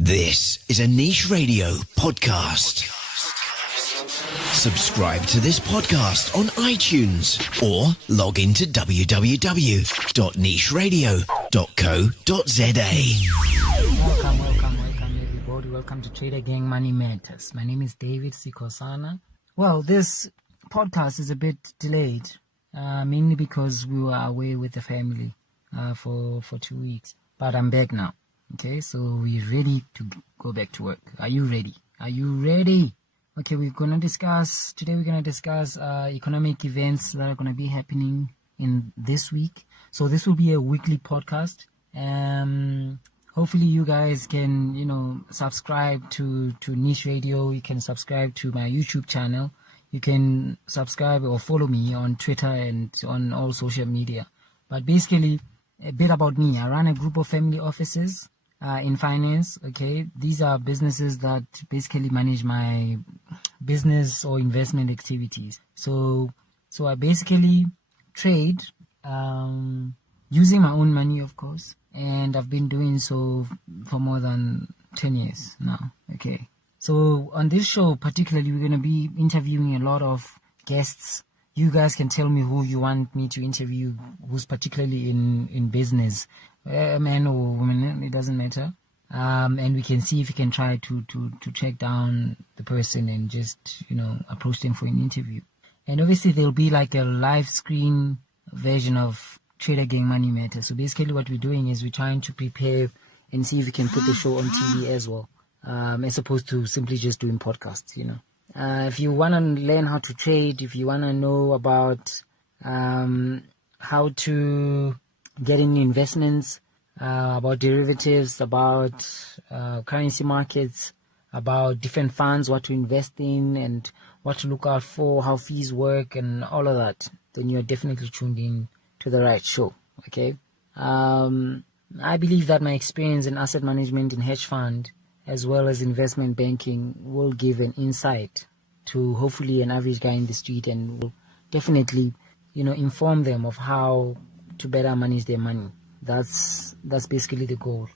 This is a Niche Radio podcast. Subscribe to this podcast on iTunes or log into www.nicheradio.co.za. Welcome everybody. Welcome to Trader Gang Money Matters. My name is David Sikhosana. Well, this podcast is a bit delayed, mainly because we were away with the family for 2 weeks. But I'm back now. Okay, so we're ready to go back to work. Are you ready? Okay, we're going to discuss economic events that are going to be happening in this week. So this will be a weekly podcast. Hopefully you guys can, subscribe to Niche Radio. You can subscribe to my YouTube channel. You can subscribe or follow me on Twitter and on all social media. But basically, a bit about me. I run a group of family offices in finance. Okay, these are businesses that basically manage my business or investment activities. So I basically trade using my own money, of course, and I've been doing so for more than 10 years now. Okay, so on this show particularly, we're going to be interviewing a lot of guests. You guys can tell me who you want me to interview, who's particularly in business, a man or woman, it doesn't matter. And we can see if we can try to track down the person and just, approach them for an interview. And obviously there'll be like a live screen version of Trader Gang Money Matters. So basically what we're doing is we're trying to prepare and see if we can put the show on TV as well, as opposed to simply just doing podcasts, If you want to learn how to trade, if you want to know about how to get in investments, about derivatives, about currency markets, about different funds, what to invest in and what to look out for, how fees work and all of that, then you're definitely tuned in to the right show. Okay. I believe that my experience in asset management in hedge fund as well as investment banking will give an insight to hopefully an average guy in the street and will definitely, inform them of how to better manage their money. That's basically the goal.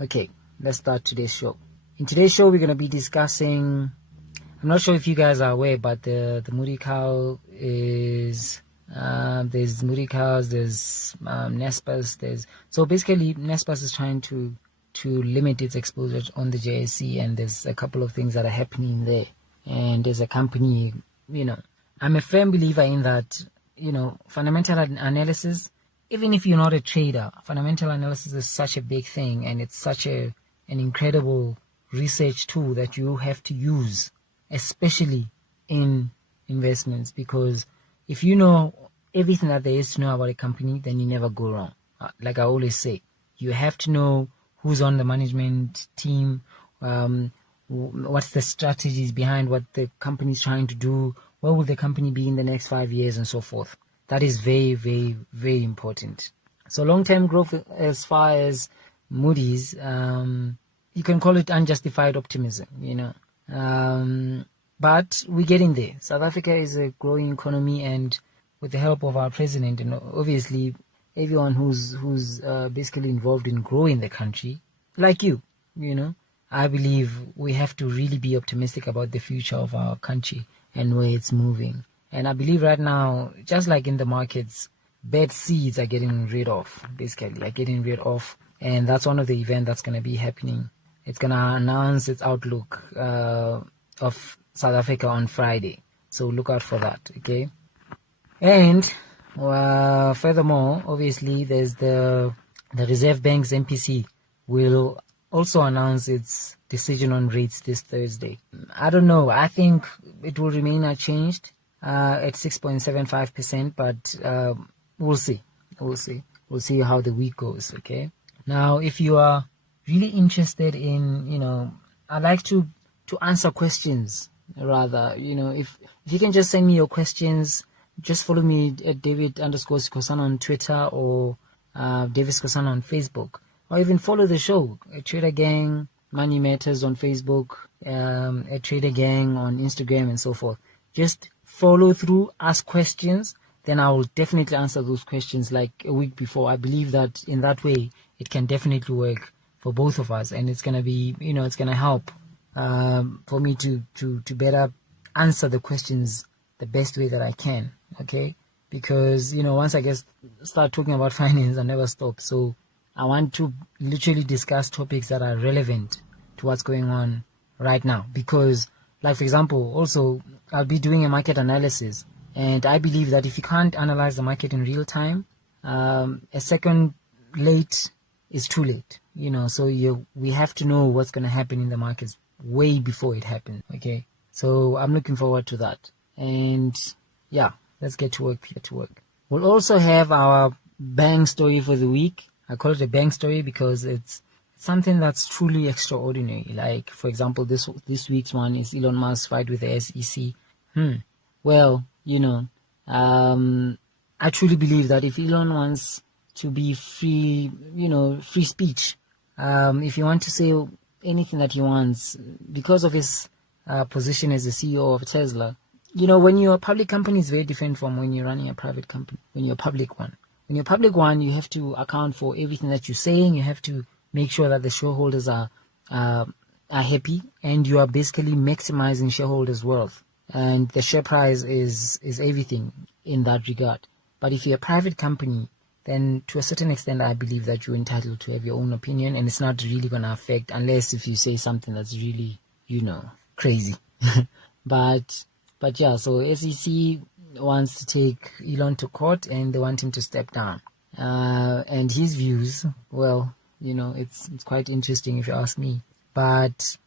Okay, let's start today's show. In today's show, we're going to be discussing, I'm not sure if you guys are aware, but the Moody cow is, there's Moody cows, there's Naspers, so basically Naspers is trying to limit its exposure on the JSE, and there's a couple of things that are happening there. And as a company, I'm a firm believer in that, fundamental analysis, even if you're not a trader, fundamental analysis is such a big thing, and it's such an incredible research tool that you have to use, especially in investments, because if you know everything that there is to know about a company, then you never go wrong. Like I always say, you have to know who's on the management team, what's the strategies behind what the company is trying to do, where will the company be in the next 5 years, and so forth. That is very, very, very important. So long-term growth, as far as Moody's, you can call it unjustified optimism, but we're getting there. South Africa is a growing economy, and with the help of our president and obviously everyone who's basically involved in growing the country, like you, I believe we have to really be optimistic about the future of our country and where it's moving. And I believe right now, just like in the markets, bad seeds are getting rid of, and that's one of the events that's going to be happening. It's going to announce its outlook of South Africa on Friday, so look out for that, okay? And furthermore, obviously, there's the Reserve Bank's MPC will also announce its decision on rates this Thursday. I don't know. I think it will remain unchanged at 6.75%, but we'll see. We'll see how the week goes, okay? Now, if you are really interested in, I like to answer questions, rather. If you can just send me your questions, just follow me at David_Sikhosana on Twitter or David Sikhosana on Facebook, or even follow the show at Trader Gang Money Matters on Facebook, at Trader Gang on Instagram, and so forth. Just follow through, ask questions, then I will definitely answer those questions like a week before. I believe that in that way it can definitely work for both of us, and it's gonna be, it's gonna help for me to better answer the questions the best way that I can. Okay, because once I start talking about finance, I never stop. So I want to literally discuss topics that are relevant to what's going on right now. Because, like, for example, also I'll be doing a market analysis, and I believe that if you can't analyze the market in real time, a second late is too late. So we have to know what's going to happen in the markets way before it happens. Okay, so I'm looking forward to that. And yeah, let's get to work. We'll also have our bang story for the week. I call it a bang story because it's something that's truly extraordinary. Like, for example, this week's one is Elon Musk's fight with the SEC. Well, I truly believe that if Elon wants to be free, free speech, if you want to say anything that he wants, because of his position as the CEO of Tesla, when you're a public company, it's very different from when you're running a private company. When you're a public one, you have to account for everything that you're saying. You have to make sure that the shareholders are happy, and you are basically maximizing shareholders' wealth. And the share price is everything in that regard. But if you're a private company, then to a certain extent, I believe that you're entitled to have your own opinion, and it's not really going to affect, unless if you say something that's really, crazy. But yeah, so SEC wants to take Elon to court, and they want him to step down. And his views, well, it's quite interesting if you ask me. But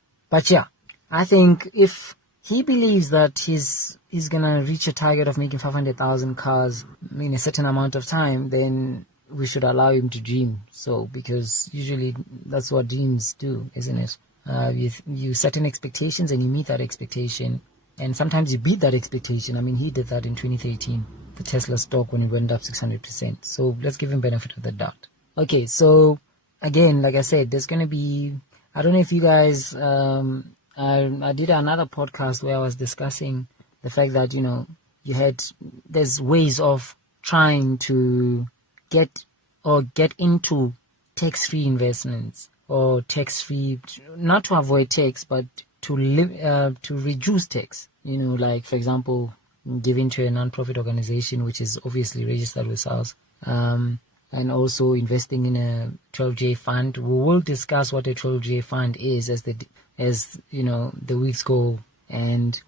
yeah, I think if he believes that he's gonna reach a target of making 500,000 cars in a certain amount of time, then we should allow him to dream. So, because usually that's what dreams do, isn't it? You set an expectations and you meet that expectation, and sometimes you beat that expectation. I mean, he did that in 2013, the Tesla stock, when it went up 600%. So let's give him benefit of the doubt. Okay, so again, like I said, there's gonna be, I don't know if you guys, I did another podcast where I was discussing the fact that, there's ways of trying to get into tax-free investments, or tax-free, not to avoid tax, but to reduce tax. Like, for example, giving to a non-profit organization, which is obviously registered with SARS, and also investing in a 12J fund. We will discuss what a 12J fund is as the weeks go, and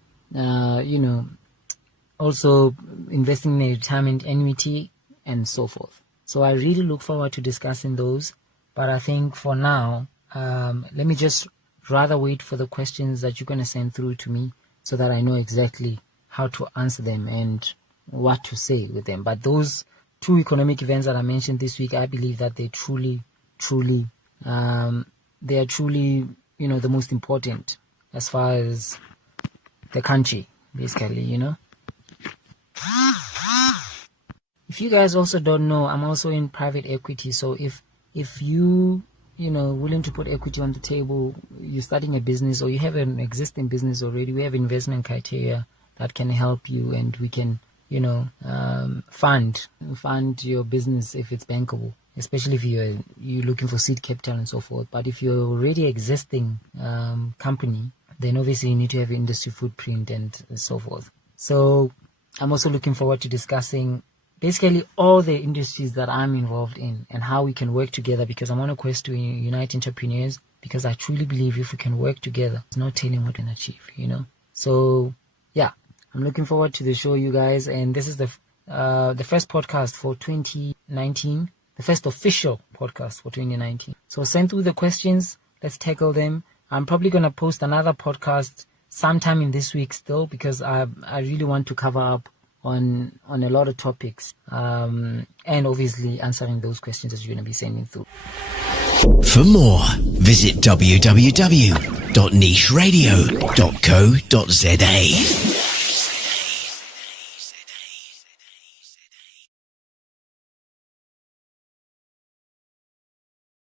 also investing in a retirement annuity and so forth. So I really look forward to discussing those. But I think for now, let me just rather wait for the questions that you're going to send through to me, so that I know exactly how to answer them and what to say with them. But those two economic events that I mentioned this week, I believe that they truly, they are truly, the most important as far as the country, basically, If you guys also don't know, I'm also in private equity. So if you, willing to put equity on the table, you're starting a business, or you have an existing business already, we have investment criteria that can help you, and we can, fund your business if it's bankable, especially if you're looking for seed capital and so forth. But if you're already existing company, then obviously you need to have industry footprint and so forth. So I'm also looking forward to discussing basically all the industries that I'm involved in and how we can work together, because I'm on a quest to unite entrepreneurs, because I truly believe if we can work together, it's no telling what we can achieve, So yeah, I'm looking forward to the show, you guys. And this is the first podcast for 2019, the first official podcast for 2019. So send through the questions. Let's tackle them. I'm probably going to post another podcast sometime in this week still, because I really want to cover up on a lot of topics, and obviously answering those questions that you're going to be sending through. For more, visit www.nicheradio.co.za.